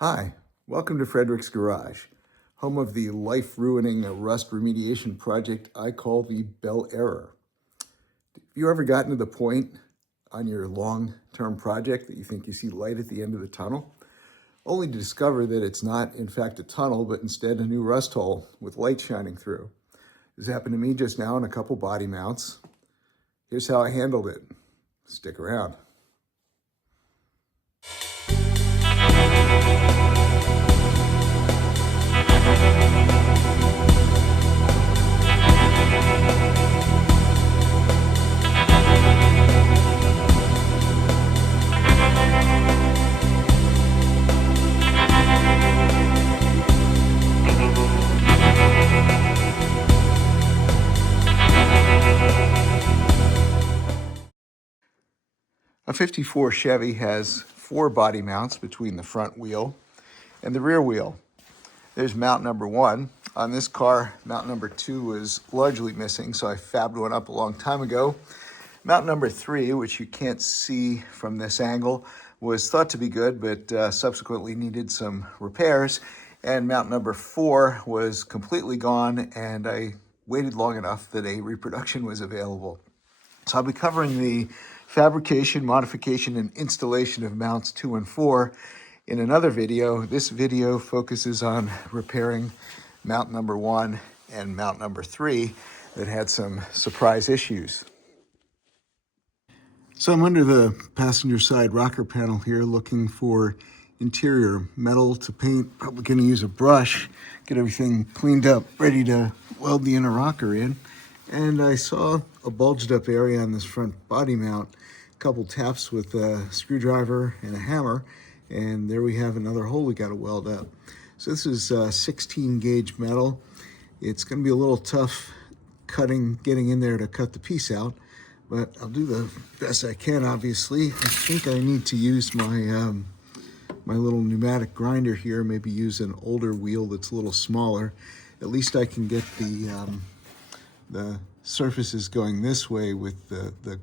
Hi, welcome to Frederick's Garage, home of the life-ruining rust remediation project I call the Bel Airror. Have you ever gotten to the point on your long-term project that you think you see light at the end of the tunnel, only to discover that it's not, in fact, a tunnel, but instead a new rust hole with light shining through? This happened to me just now in a couple body mounts. Here's how I handled it. Stick around. A 54 Chevy has 4 body mounts between the front wheel and the rear wheel. There's mount number 1. On this car, mount number 2 was largely missing, so I fabbed one up a long time ago. Mount number 3, which you can't see from this angle, was thought to be good, but subsequently needed some repairs. And mount number 4 was completely gone, and I waited long enough that a reproduction was available. So I'll be covering the fabrication, modification, and installation of mounts 2 and 4 in another video. This video focuses on repairing mount number 1 and mount number 3 that had some surprise issues. So I'm under the passenger side rocker panel here looking for interior metal to paint. Probably going to use a brush, get everything cleaned up, ready to weld the inner rocker in. And I saw a bulged up area on this front body mount, a couple taps with a screwdriver and a hammer, and there we have another hole we got to weld up. So this is 16 gauge metal. It's going to be a little tough getting in there to cut the piece out, but I'll do the best I can, obviously. I think I need to use my my little pneumatic grinder here, maybe use an older wheel that's a little smaller. At least I can get the surfaces going this way with the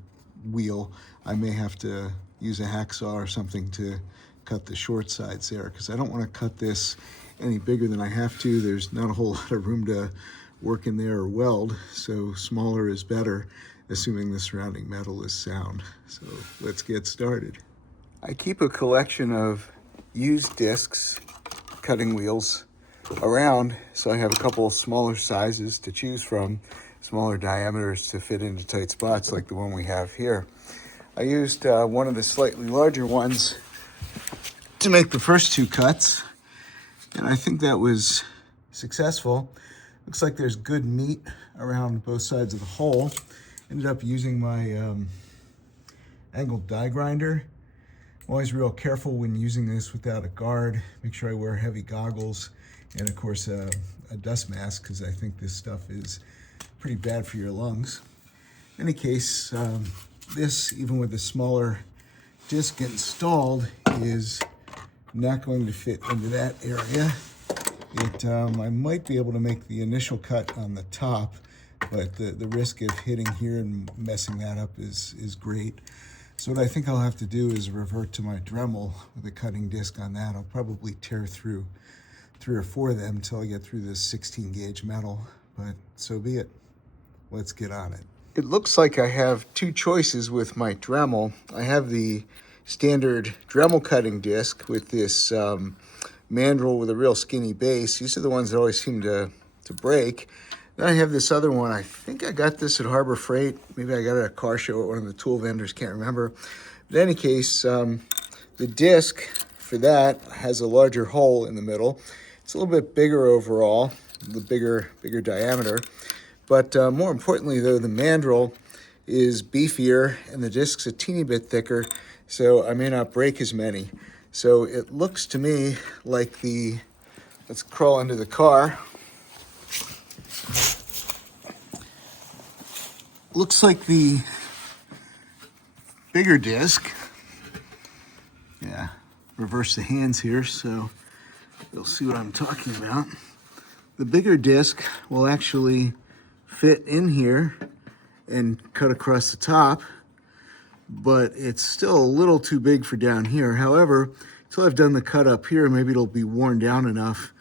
wheel. I may have to use a hacksaw or something to cut the short sides there, because I don't want to cut this any bigger than I have to. There's not a whole lot of room to work in there or weld, so smaller is better, assuming the surrounding metal is sound. So let's get started. I keep a collection of used discs, cutting wheels around, so I have a couple of smaller sizes to choose from, smaller diameters to fit into tight spots like the one we have here. I used one of the slightly larger ones to make the first 2 cuts, and I think that was successful. Looks like there's good meat around both sides of the hole. Ended up using my angled die grinder. I'm always real careful when using this without a guard. Make sure I wear heavy goggles and of course a dust mask, because I think this stuff is pretty bad for your lungs. In any case, this, even with the smaller disc installed, is not going to fit into that area. I might be able to make the initial cut on the top, but the risk of hitting here and messing that up is great. So what I think I'll have to do is revert to my Dremel with a cutting disc on that. I'll probably tear through 3 or 4 of them until I get through this 16 gauge metal, but so be it. Let's get on it. It looks like I have 2 choices with my Dremel. I have the standard Dremel cutting disc with this mandrel with a real skinny base. These are the ones that always seem to break. Then I have this other one. I think I got this at Harbor Freight. Maybe I got it at a car show at one of the tool vendors, can't remember. But in any case, the disc for that has a larger hole in the middle. It's a little bit bigger overall, the bigger diameter. But more importantly, though, the mandrel is beefier and the disc's a teeny bit thicker, so I may not break as many. So it looks to me like let's crawl into the car. Looks like the bigger disc, yeah, reverse the hands here so you'll see what I'm talking about. The bigger disc will actually fit in here and cut across the top, but it's still a little too big for down here. However, So I've done the cut up here. Maybe it'll be worn down enough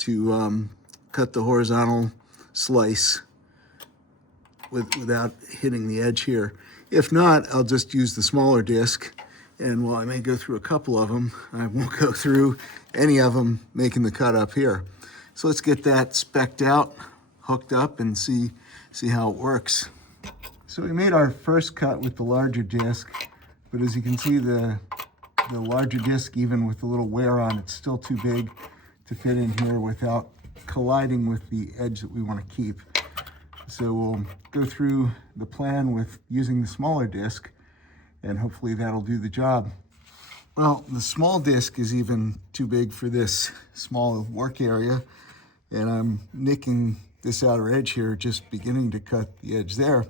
to cut the horizontal slice without hitting the edge here. If not, I'll just use the smaller disc, and while I may go through a couple of them, I won't go through any of them making the cut up here. So let's get that specced out, hooked up, and see how it works. So we made our first cut with the larger disc, but as you can see, the larger disc, even with a little wear on, it's still too big to fit in here without colliding with the edge that we want to keep. So we'll go through the plan with using the smaller disc, and hopefully that'll do the job. Well, the small disc is even too big for this small work area, and I'm nicking this outer edge here, just beginning to cut the edge there.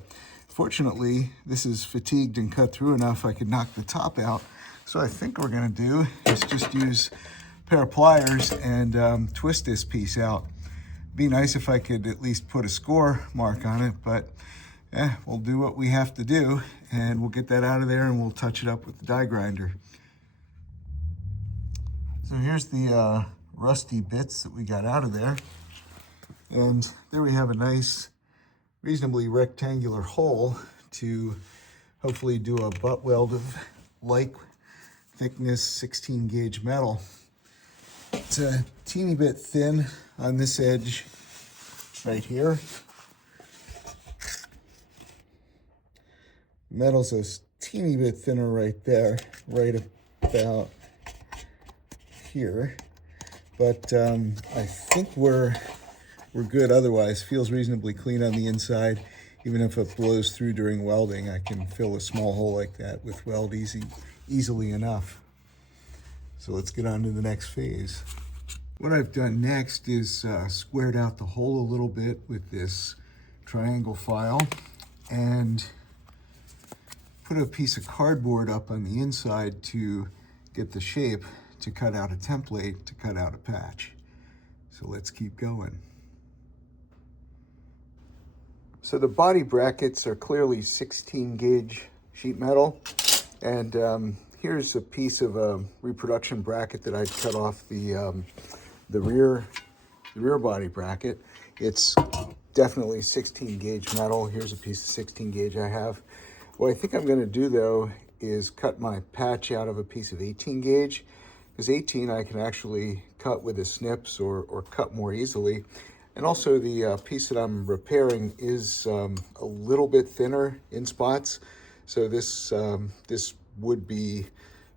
Fortunately, this is fatigued and cut through enough I could knock the top out. So I think what we're gonna do is just use a pair of pliers and twist this piece out. Be nice if I could at least put a score mark on it, but we'll do what we have to do, and we'll get that out of there and we'll touch it up with the die grinder. So here's the rusty bits that we got out of there. And there we have a nice, reasonably rectangular hole to hopefully do a butt weld of like thickness 16 gauge metal. It's a teeny bit thin on this edge right here. Metal's a teeny bit thinner right there, right about here. But I think we're good otherwise. Feels reasonably clean on the inside. Even if it blows through during welding, I can fill a small hole like that with weld easily enough. So let's get on to the next phase. What I've done next is squared out the hole a little bit with this triangle file and put a piece of cardboard up on the inside to get the shape to cut out a template to cut out a patch. So let's keep going. So the body brackets are clearly 16 gauge sheet metal, and here's a piece of a reproduction bracket that I cut off the rear body bracket. It's definitely 16 gauge metal. Here's a piece of 16 gauge I have. What I think I'm going to do though is cut my patch out of a piece of 18 gauge, because 18 I can actually cut with the snips or cut more easily. And also the piece that I'm repairing is a little bit thinner in spots. So this would be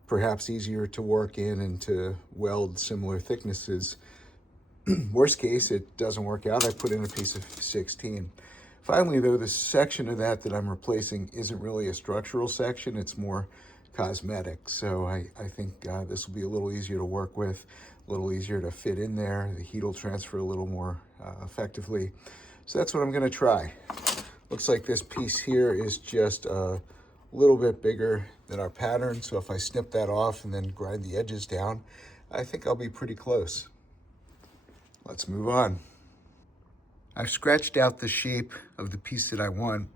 perhaps easier to work in and to weld similar thicknesses. Worst case, it doesn't work out. I put in a piece of 16. Finally, though, the section of that I'm replacing isn't really a structural section. It's more cosmetic. So I think this will be a little easier to work with, a little easier to fit in there. The heat will transfer a little more effectively. So that's what I'm going to try. Looks like this piece here is just a little bit bigger than our pattern. So if I snip that off and then grind the edges down, I think I'll be pretty close. Let's move on. I've scratched out the shape of the piece that I want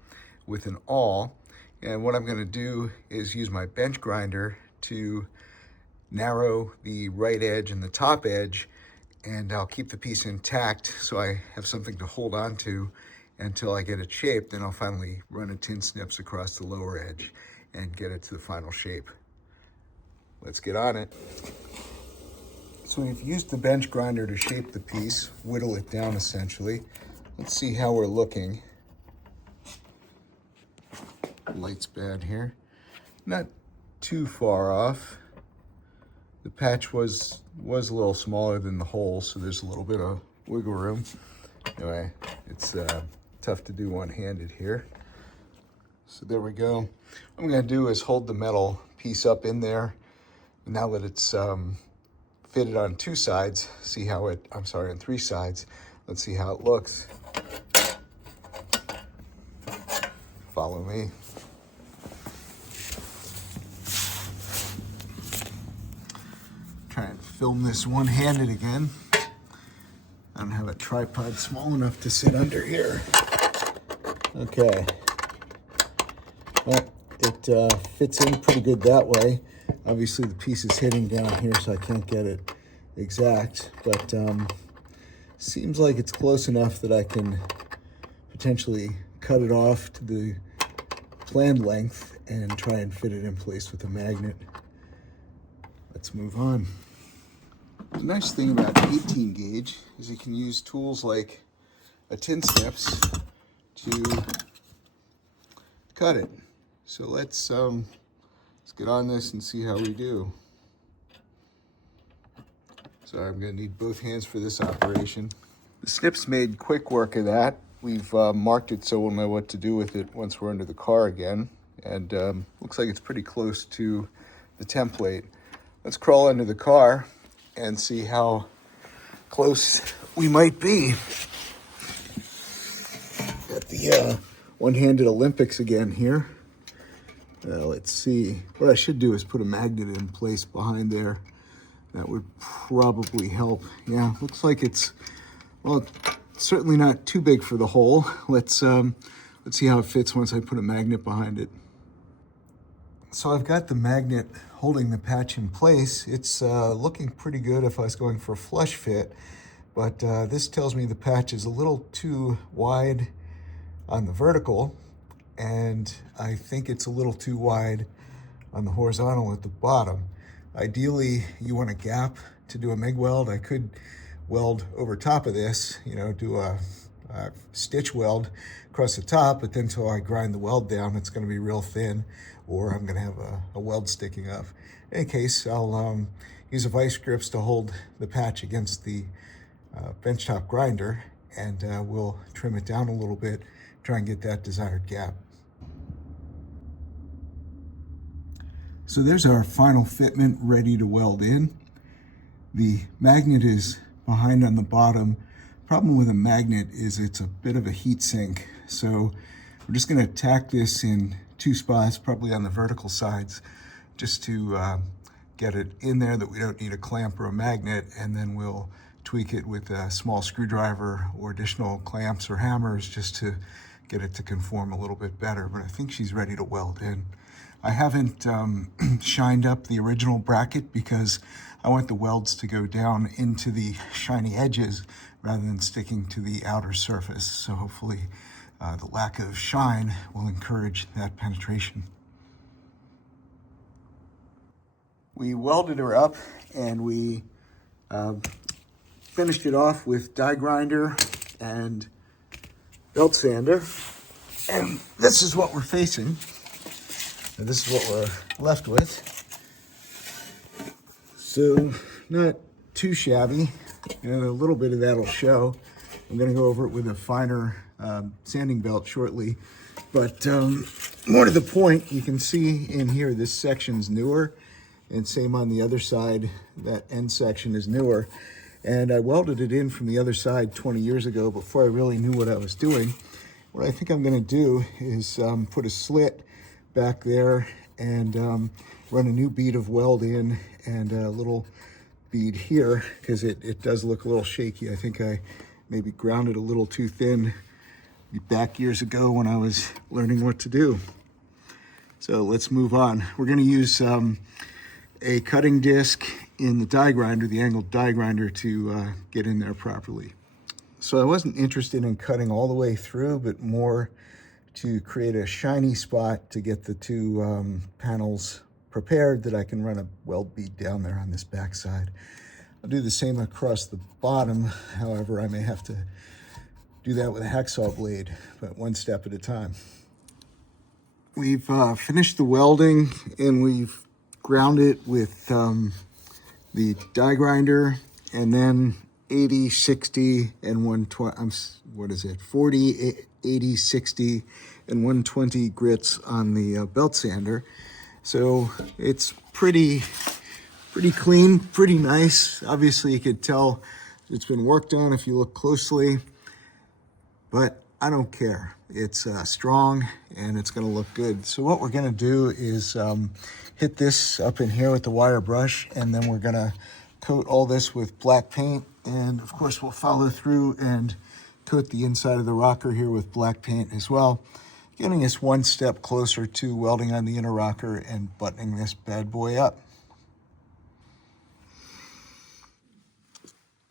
with an awl. And what I'm going to do is use my bench grinder to narrow the right edge and the top edge, and I'll keep the piece intact so I have something to hold on to until I get it shaped. Then I'll finally run a tin snips across the lower edge and get it to the final shape. Let's get on it. So we've used the bench grinder to shape the piece, whittle it down essentially. Let's see how we're looking. Light's bad here. Not too far off. The patch was a little smaller than the hole, so there's a little bit of wiggle room. Anyway, it's tough to do one-handed here. So there we go. What I'm gonna do is hold the metal piece up in there. Now that it's fitted on two sides, on three sides. Let's see how it looks. Follow me. Try and film this one-handed again. I don't have a tripod small enough to sit under here. Okay. Well, it fits in pretty good that way. Obviously the piece is hitting down here, so I can't get it exact, but seems like it's close enough that I can potentially cut it off to the planned length and try and fit it in place with a magnet. Let's move on. The nice thing about 18 gauge is you can use tools like a tin snips to cut it. So let's get on this and see how we do. So I'm going to need both hands for this operation. The snips made quick work of that. We've marked it so we'll know what to do with it once we're under the car again. And looks like it's pretty close to the template. Let's crawl under the car and see how close we might be. Got the one-handed Olympics again here. Let's see. What I should do is put a magnet in place behind there. That would probably help. Yeah, looks like it's, well, certainly not too big for the hole. Let's see how it fits once I put a magnet behind it. So I've got the magnet holding the patch in place. It's looking pretty good if I was going for a flush fit, but this tells me the patch is a little too wide on the vertical, and I think it's a little too wide on the horizontal at the bottom. Ideally, you want a gap to do a MIG weld. I could weld over top of this, you know, do a stitch weld across the top, but then until I grind the weld down, it's going to be real thin, or I'm going to have a weld sticking up. In any case, I'll use a vice grips to hold the patch against the benchtop grinder, and we'll trim it down a little bit, try and get that desired gap. So there's our final fitment ready to weld in. The magnet is behind on the bottom. Problem with a magnet is it's a bit of a heat sink. So we're just going to tack this in two spots, probably on the vertical sides, just to get it in there that we don't need a clamp or a magnet, and then we'll tweak it with a small screwdriver or additional clamps or hammers just to get it to conform a little bit better. But I think she's ready to weld in. I haven't shined up the original bracket because I want the welds to go down into the shiny edges rather than sticking to the outer surface. So hopefully the lack of shine will encourage that penetration. We welded her up and we finished it off with die grinder and belt sander. And this is what we're facing. And this is what we're left with. So not too shabby, and a little bit of that will show. I'm going to go over it with a finer sanding belt shortly, but more to the point, you can see in here this section's newer, and same on the other side, that end section is newer. And I welded it in from the other side 20 years ago before I really knew what I was doing. What I think I'm going to do is put a slit back there and run a new bead of weld in and a little bead here, because it does look a little shaky. I think I maybe ground it a little too thin back years ago when I was learning what to do. So let's move on. We're going to use a cutting disc in the die grinder, the angled die grinder, to get in there properly. So I wasn't interested in cutting all the way through, but more to create a shiny spot to get the two panels prepared that I can run a weld bead down there on this back side. I'll do the same across the bottom. However, I may have to do that with a hacksaw blade, but one step at a time. We've finished the welding and we've ground it with the die grinder, and then 80, 60, and 120, what is it, 40, 80, 60, and 120 grits on the belt sander. So it's pretty clean, pretty nice. Obviously you could tell it's been worked on if you look closely, but I don't care. It's strong and it's gonna look good. So what we're gonna do is hit this up in here with the wire brush, and then we're gonna coat all this with black paint. And of course we'll follow through and coat the inside of the rocker here with black paint as well, getting us one step closer to welding on the inner rocker and buttoning this bad boy up.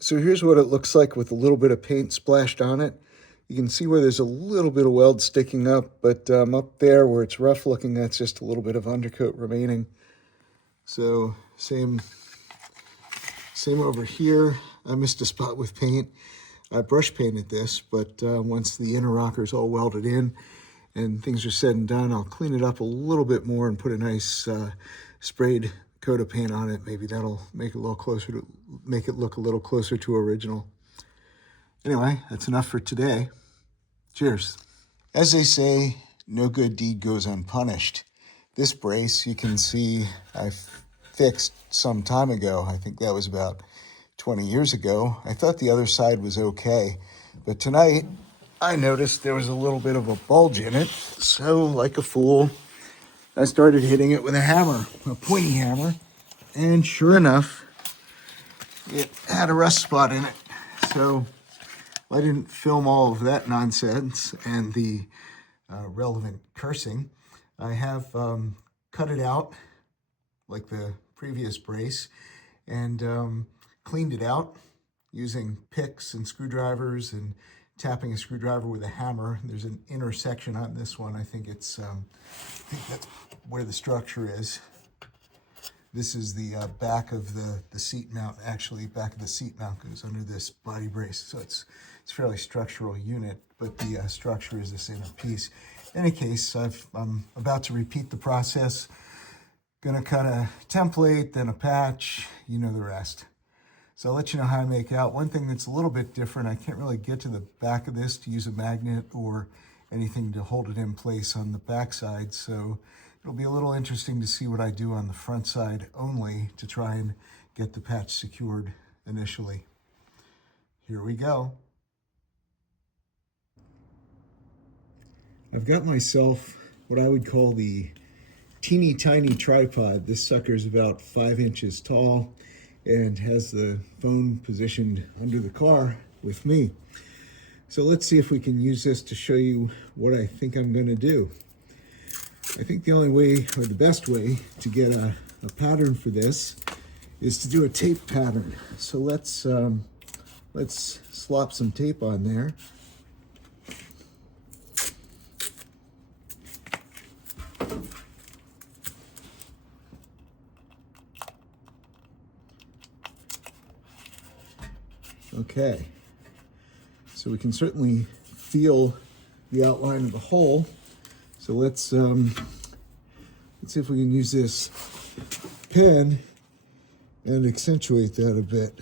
So here's what it looks like with a little bit of paint splashed on it. You can see where there's a little bit of weld sticking up, but up there where it's rough looking, that's just a little bit of undercoat remaining. So same over here. I missed a spot with paint. I brush painted this, but once the inner rocker is all welded in and things are said and done, I'll clean it up a little bit more and put a nice sprayed coat of paint on it. Maybe that'll make it a little closer to, make it look a little closer to original. Anyway, that's enough for today. Cheers. As they say, no good deed goes unpunished. This brace, you can see I fixed some time ago. I think that was about 20 years ago. I thought the other side was okay, but tonight I noticed there was a little bit of a bulge in it. So like a fool, I started hitting it with a hammer, a pointy hammer, and sure enough, it had a rust spot in it. So I didn't film all of that nonsense and the relevant cursing. I have cut it out like the previous brace and cleaned it out using picks and screwdrivers and tapping a screwdriver with a hammer. There's an inner section on this one. I think it's I think that's where the structure is. This is the back of the seat mount. Actually, back of the seat mount goes under this body brace, so it's a fairly structural unit, but the structure is this inner piece. In any case, I'm about to repeat the process. Gonna cut a template, then a patch, you know the rest. So I'll let you know how I make out. One thing that's a little bit different, I can't really get to the back of this to use a magnet or anything to hold it in place on the back side, so it'll be a little interesting to see what I do on the front side only to try and get the patch secured initially. Here we go. I've got myself what I would call the teeny tiny tripod. This sucker is about 5 inches tall and has the phone positioned under the car with me. So let's see if we can use this to show you what I think I'm going to do. I think the only way, or the best way, to get a pattern for this is to do a tape pattern. So let's slop some tape on there. Okay, so we can certainly feel the outline of the hole. So let's see if we can use this pen and accentuate that a bit.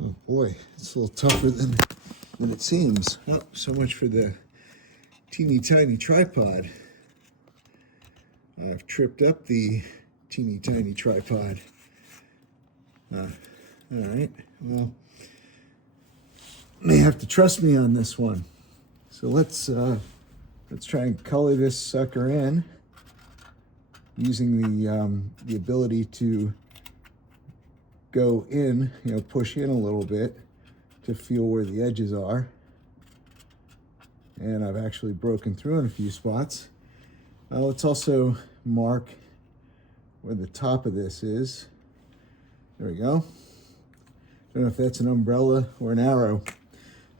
Oh boy, it's a little tougher than it seems. Oh, so much for the teeny tiny tripod. I've tripped up the teeny tiny tripod. All right, well, may have to trust me on this one. So let's try and color this sucker in using the ability to go in, you know, push in a little bit to feel where the edges are. And I've actually broken through in a few spots. Let's also mark where the top of this is. There we go. Don't know if that's an umbrella or an arrow.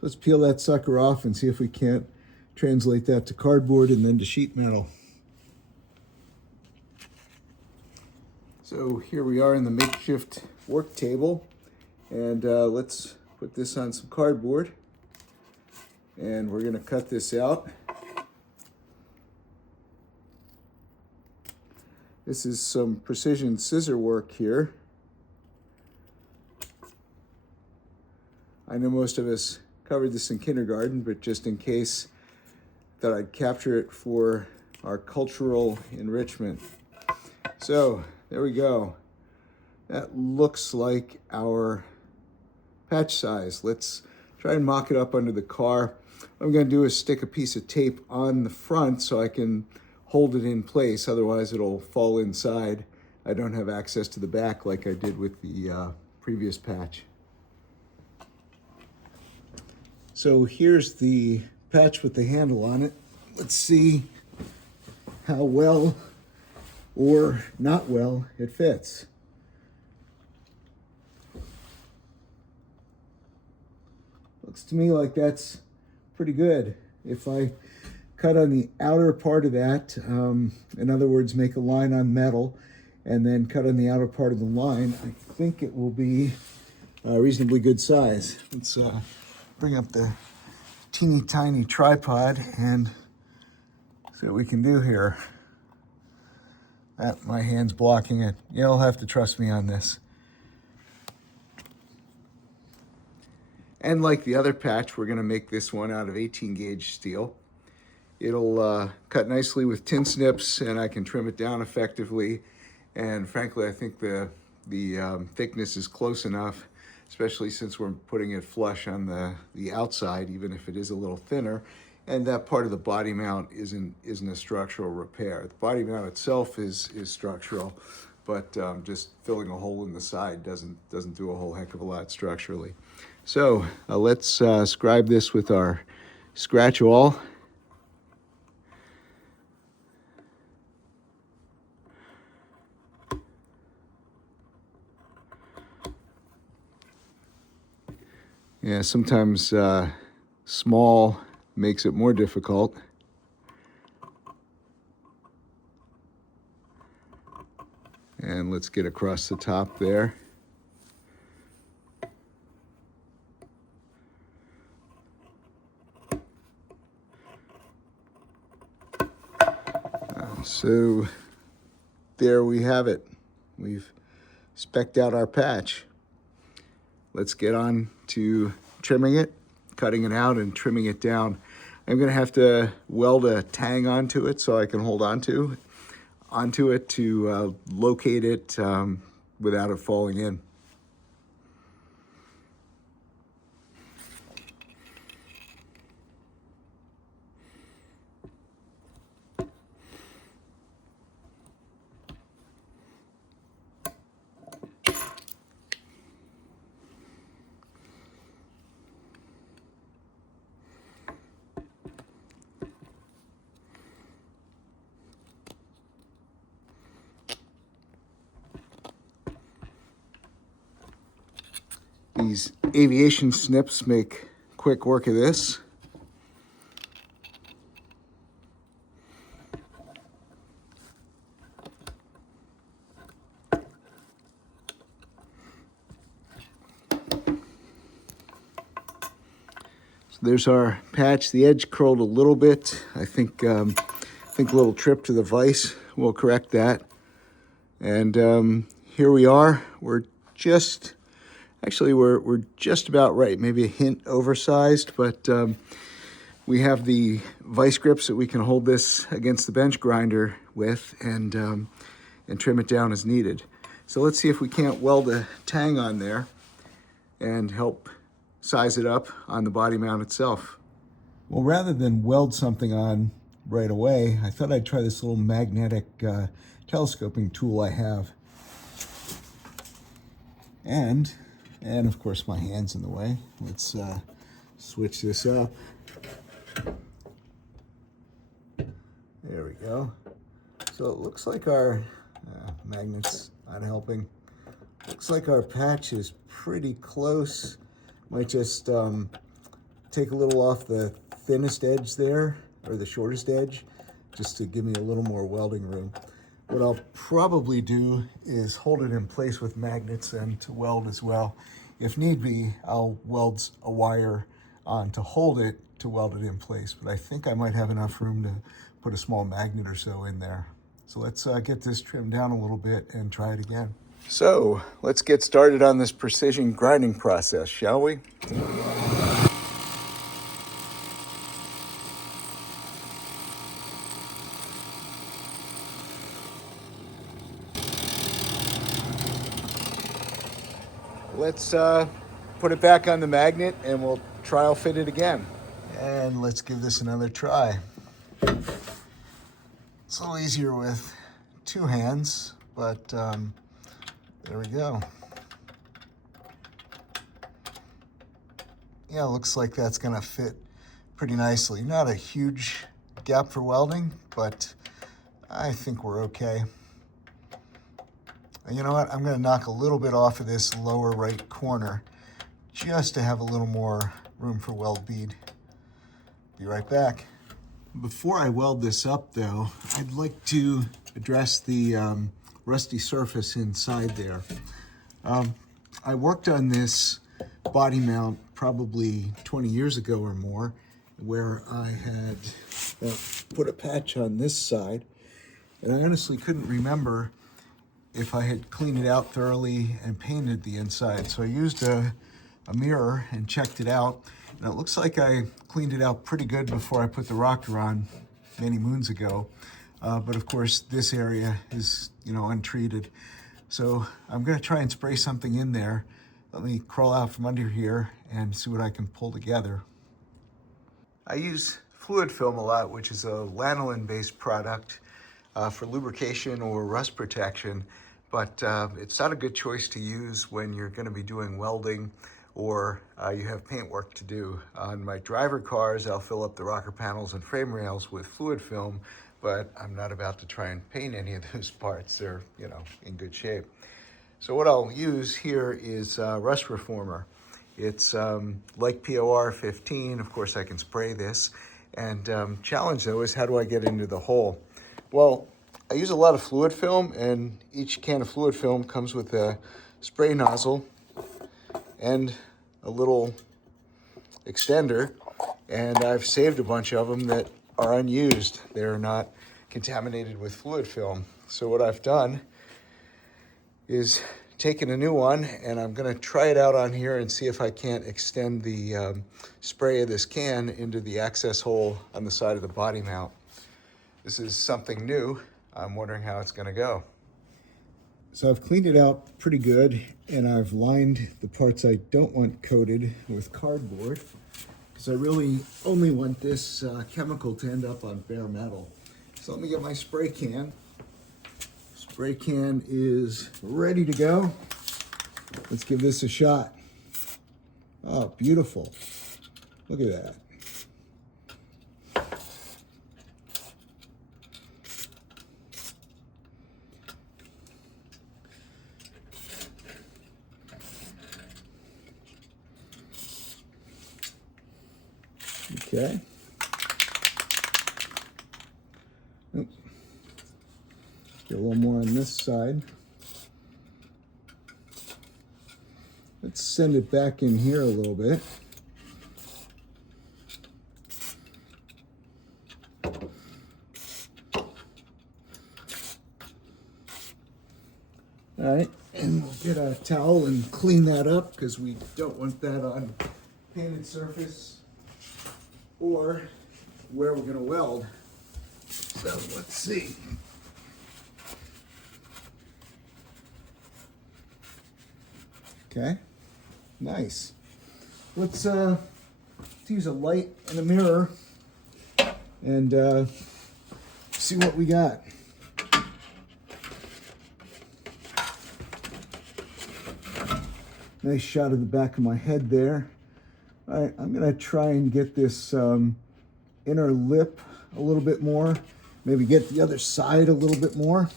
Let's peel that sucker off and see if we can't translate that to cardboard and then to sheet metal. So here we are in the makeshift work table, and let's put this on some cardboard, and we're going to cut this out. This is some precision scissor work here. I know most of us covered this in kindergarten, but just in case, thought I'd capture it for our cultural enrichment. So there we go. That looks like our patch size. Let's try and mock it up under the car. What I'm going to do is stick a piece of tape on the front so I can hold it in place. Otherwise it'll fall inside. I don't have access to the back like I did with the previous patch. So here's the patch with the handle on it. Let's see how well or not well it fits. Looks to me like that's pretty good. If I cut on the outer part of that, in other words, make a line on metal, and then cut on the outer part of the line, I think it will be a reasonably good size. Let's bring up the teeny tiny tripod and see what we can do here. My hand's blocking it. You'll have to trust me on this. And like the other patch, we're gonna make this one out of 18 gauge steel. It'll cut nicely with tin snips, and I can trim it down effectively. And frankly, I think the thickness is close enough, especially since we're putting it flush on the outside, even if it is a little thinner. And that part of the body mount isn't a structural repair. The body mount itself is structural, but just filling a hole in the side doesn't do a whole heck of a lot structurally. So let's scribe this with our scratch-all. Yeah, sometimes small makes it more difficult. And let's get across the top there. So there we have it. We've specced out our patch. Let's get on to trimming it, cutting it out and trimming it down. I'm gonna have to weld a tang onto it so I can hold onto it to locate it without it falling in. These aviation snips make quick work of this. So there's our patch. The edge curled a little bit. I think a little trip to the vise will correct that. And here we are. We're just about right, maybe a hint oversized, but we have the vice grips that we can hold this against the bench grinder with and trim it down as needed. So let's see if we can't weld a tang on there and help size it up on the body mount itself. Well, rather than weld something on right away, I thought I'd try this little magnetic telescoping tool I have. And of course my hand's in the way. Let's switch this up. There we go. So it looks like our magnet's not helping. Looks like our patch is pretty close. Might just take a little off the thinnest edge there, or the shortest edge, just to give me a little more welding room. What I'll probably do is hold it in place with magnets and to weld as well. If need be, I'll weld a wire on to hold it, to weld it in place. But I think I might have enough room to put a small magnet or so in there. So let's get this trimmed down a little bit and try it again. So let's get started on this precision grinding process, shall we? Let's put it back on the magnet and we'll trial fit it again. And let's give this another try. It's a little easier with two hands, but there we go. Yeah, looks like that's gonna fit pretty nicely. Not a huge gap for welding, but I think we're okay. You know what, I'm gonna knock a little bit off of this lower right corner just to have a little more room for weld bead. Be right back. Before I weld this up though, I'd like to address the rusty surface inside there. I worked on this body mount probably 20 years ago or more, where I had put a patch on this side, and I honestly couldn't remember if I had cleaned it out thoroughly and painted the inside. So I used a mirror and checked it out, and it looks like I cleaned it out pretty good before I put the rocker on many moons ago. But of course, this area is, untreated. So I'm gonna try and spray something in there. Let me crawl out from under here and see what I can pull together. I use fluid film a lot, which is a lanolin-based product for lubrication or rust protection, but it's not a good choice to use when you're gonna be doing welding or you have paint work to do. On my driver cars, I'll fill up the rocker panels and frame rails with fluid film, but I'm not about to try and paint any of those parts. They're, in good shape. So what I'll use here is rust reformer. It's like POR 15. Of course, I can spray this. And challenge though is, how do I get into the hole? Well, I use a lot of fluid film, and each can of fluid film comes with a spray nozzle and a little extender. And I've saved a bunch of them that are unused. They're not contaminated with fluid film. So what I've done is taken a new one, and I'm gonna try it out on here and see if I can't extend the spray of this can into the access hole on the side of the body mount. This is something new. I'm wondering how it's gonna go. So I've cleaned it out pretty good, and I've lined the parts I don't want coated with cardboard, because I really only want this chemical to end up on bare metal. So let me get my spray can. Spray can is ready to go. Let's give this a shot. Oh, beautiful. Look at that. Okay. Oop. Get a little more on this side. Let's send it back in here a little bit. All right, and we'll get a towel and clean that up, because we don't want that on painted surface or where we're gonna weld. So let's see. Okay, nice. Let's use a light and a mirror and see what we got. Nice shot of the back of my head there. All right, I'm gonna try and get this inner lip a little bit more, maybe get the other side a little bit more.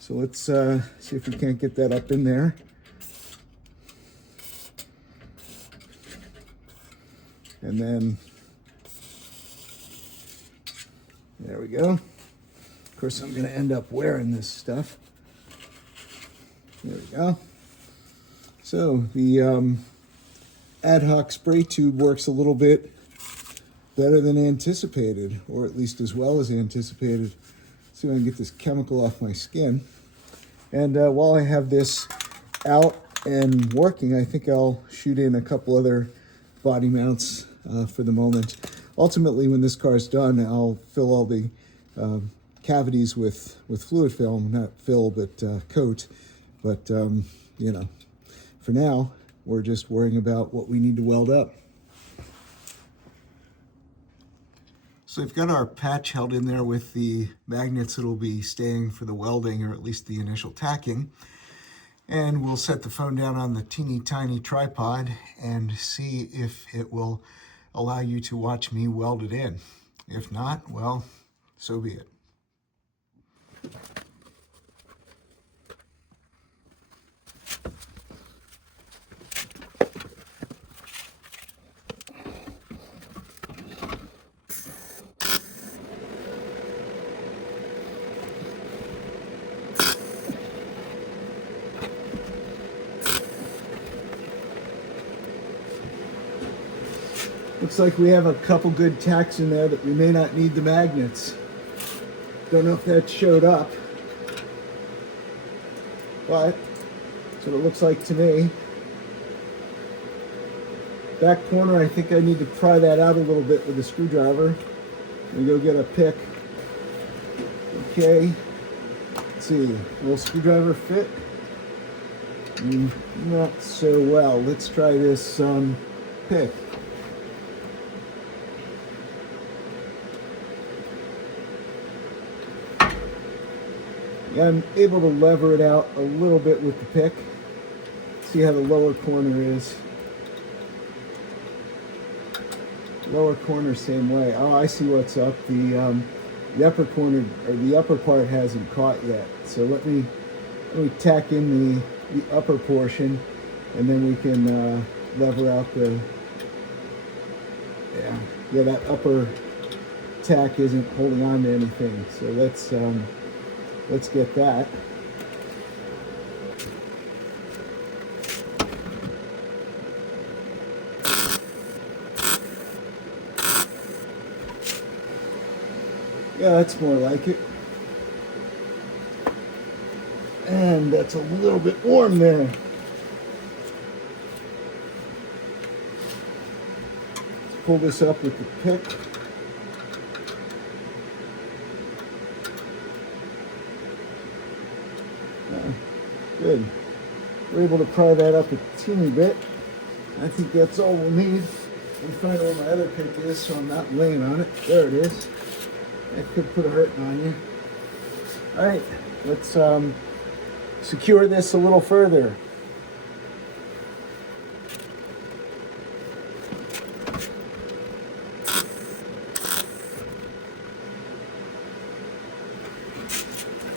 So let's see if we can't get that up in there. And then, there we go. Of course, I'm gonna end up wearing this stuff. There we go. So the ad hoc spray tube works a little bit better than anticipated, or at least as well as anticipated. Let's see if I can get this chemical off my skin. And while I have this out and working, I think I'll shoot in a couple other body mounts for the moment. Ultimately, when this car is done, I'll fill all the cavities with fluid film, not fill, but coat. But, for now, we're just worrying about what we need to weld up. So we've got our patch held in there with the magnets that'll be staying for the welding, or at least the initial tacking. And we'll set the phone down on the teeny tiny tripod and see if it will allow you to watch me weld it in. If not, well, so be it. Looks like we have a couple good tacks in there that we may not need the magnets. Don't know if that showed up, but that's what it looks like to me. Back corner, I think I need to pry that out a little bit with a screwdriver. Let me go get a pick. Okay, let's see, will screwdriver fit? Not so well. Let's try this pick. Yeah, I'm able to lever it out a little bit with the pick. See how the lower corner is. Lower corner same way. Oh, I see what's up. The upper corner, or the upper part hasn't caught yet. So let me tack in the upper portion, and then we can lever out the, yeah, that upper tack isn't holding on to anything. So let's get that. Yeah, that's more like it. And that's a little bit warm there. Let's pull this up with the pick. Good. We're able to pry that up a teeny bit. I think that's all we'll need. I'm find where my other pick is so I'm not laying on it. There it is. That could put a hurting on you. All right, let's secure this a little further.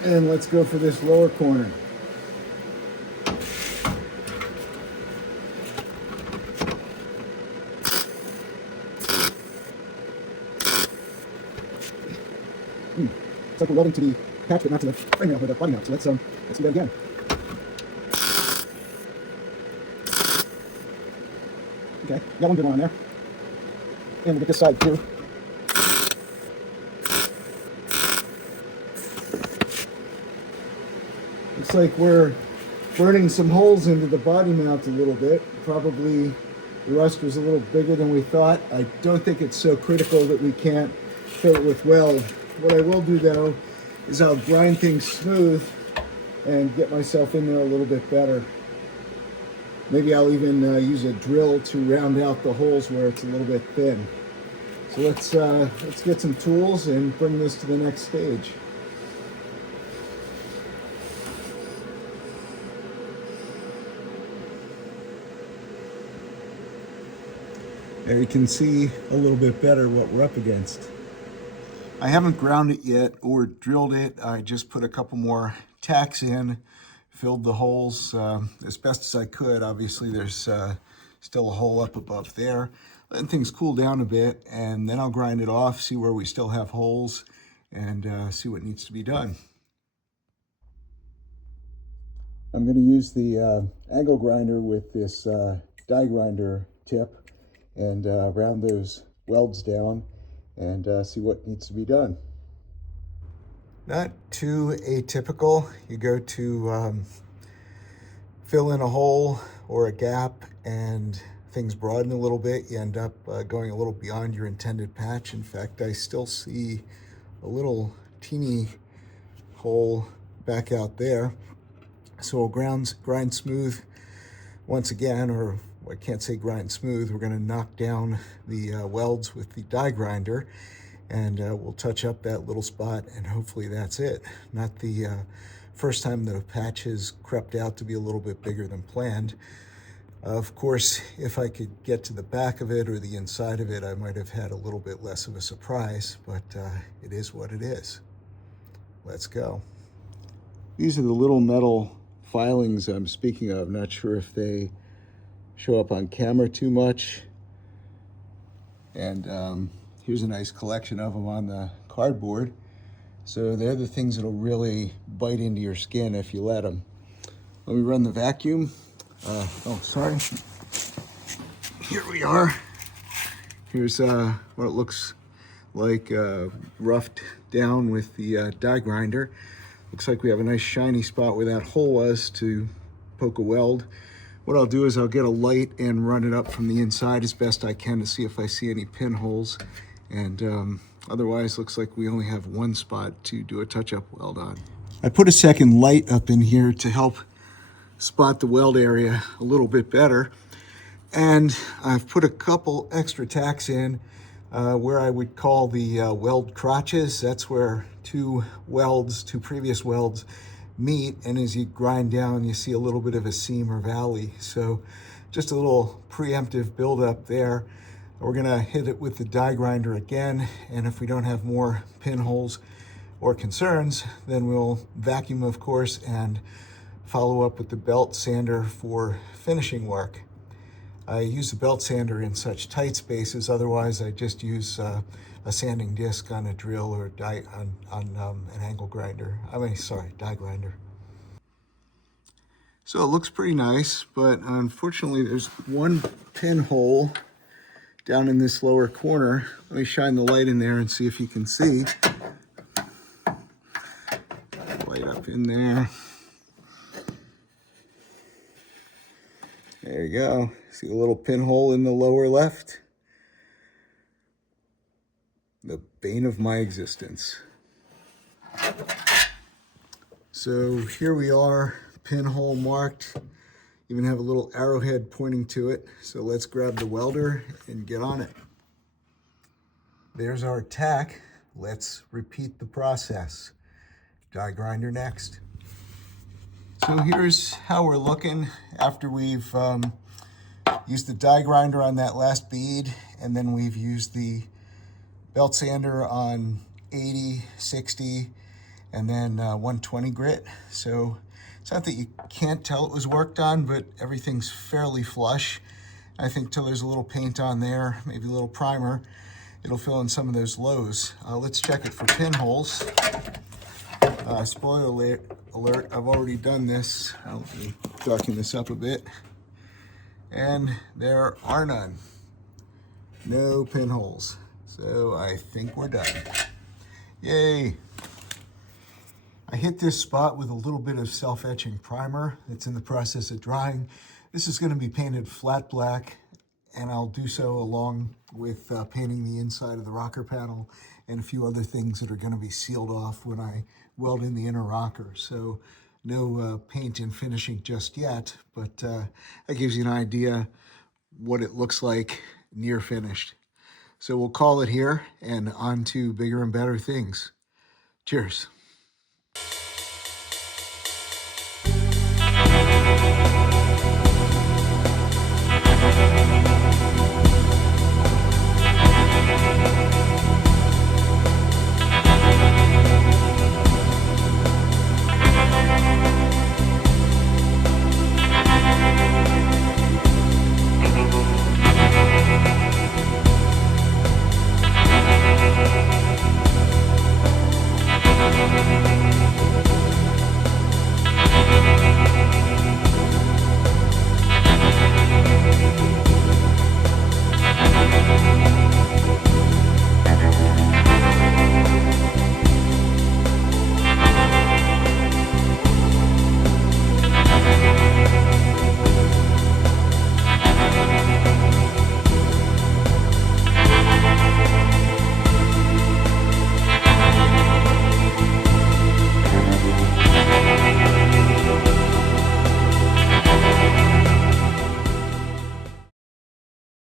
And let's go for this lower corner. It's like we're welding to the patch, but not to the frame rail or the body mount. So let's do that again. Okay, got one good one on there. And we'll get this side too. Looks like we're burning some holes into the body mount a little bit. Probably the rust was a little bigger than we thought. I don't think it's so critical that we can't fill it with weld. What I will do though is I'll grind things smooth and get myself in there a little bit better. Maybe I'll even use a drill to round out the holes where it's a little bit thin. So let's get some tools and bring this to the next stage. There you can see a little bit better what we're up against. I haven't ground it yet or drilled it. I just put a couple more tacks in, filled the holes as best as I could. Obviously there's still a hole up above there. Letting things cool down a bit, and then I'll grind it off, see where we still have holes, and see what needs to be done. I'm going to use the angle grinder with this die grinder tip and round those welds down and see what needs to be done. Not too atypical. You go to fill in a hole or a gap and things broaden a little bit. You end up going a little beyond your intended patch. In fact, I still see a little teeny hole back out there. So we'll grind smooth once again, or I can't say grind smooth. We're going to knock down the welds with the die grinder, and we'll touch up that little spot, and hopefully that's it. Not the first time the patch has crept out to be a little bit bigger than planned. Of course, if I could get to the back of it or the inside of it, I might have had a little bit less of a surprise, but it is what it is. Let's go. These are the little metal filings I'm speaking of. Not sure if they show up on camera too much. And here's a nice collection of them on the cardboard. So they're the things that'll really bite into your skin if you let them. Let me run the vacuum. Oh, sorry. Here we are. Here's what it looks like roughed down with the die grinder. Looks like we have a nice shiny spot where that hole was to poke a weld. What I'll do is I'll get a light and run it up from the inside as best I can to see if I see any pinholes. And otherwise, looks like we only have one spot to do a touch-up weld on. I put a second light up in here to help spot the weld area a little bit better. And I've put a couple extra tacks in where I would call the weld crotches. That's where two previous welds meet, and as you grind down you see a little bit of a seam or valley. So just a little preemptive buildup there. We're gonna hit it with the die grinder again, and if we don't have more pinholes or concerns, then we'll vacuum, of course, and follow up with the belt sander for finishing work. I use the belt sander in such tight spaces, otherwise I just use a sanding disc on a drill or on an angle grinder. Die grinder. So it looks pretty nice, but unfortunately there's one pinhole down in this lower corner. Let me shine the light in there and see if you can see. Light up in there. There you go. See a little pinhole in the lower left? The bane of my existence. So here we are, pinhole marked. Even have a little arrowhead pointing to it. So let's grab the welder and get on it. There's our tack. Let's repeat the process. Die grinder next. So here's how we're looking after we've used the die grinder on that last bead, and then we've used the belt sander on 80, 60, and then 120 grit. So it's not that you can't tell it was worked on, but everything's fairly flush. I think till there's a little paint on there, maybe a little primer, it'll fill in some of those lows. Let's check it for pinholes. Spoiler alert, I've already done this. I'll be darking this up a bit. And there are none. No pinholes. So I think we're done. Yay! I hit this spot with a little bit of self-etching primer. It's in the process of drying. This is going to be painted flat black, and I'll do so along with painting the inside of the rocker panel and a few other things that are going to be sealed off when I weld in the inner rocker. So no paint and finishing just yet, but that gives you an idea what it looks like near finished. So we'll call it here and on to bigger and better things. Cheers.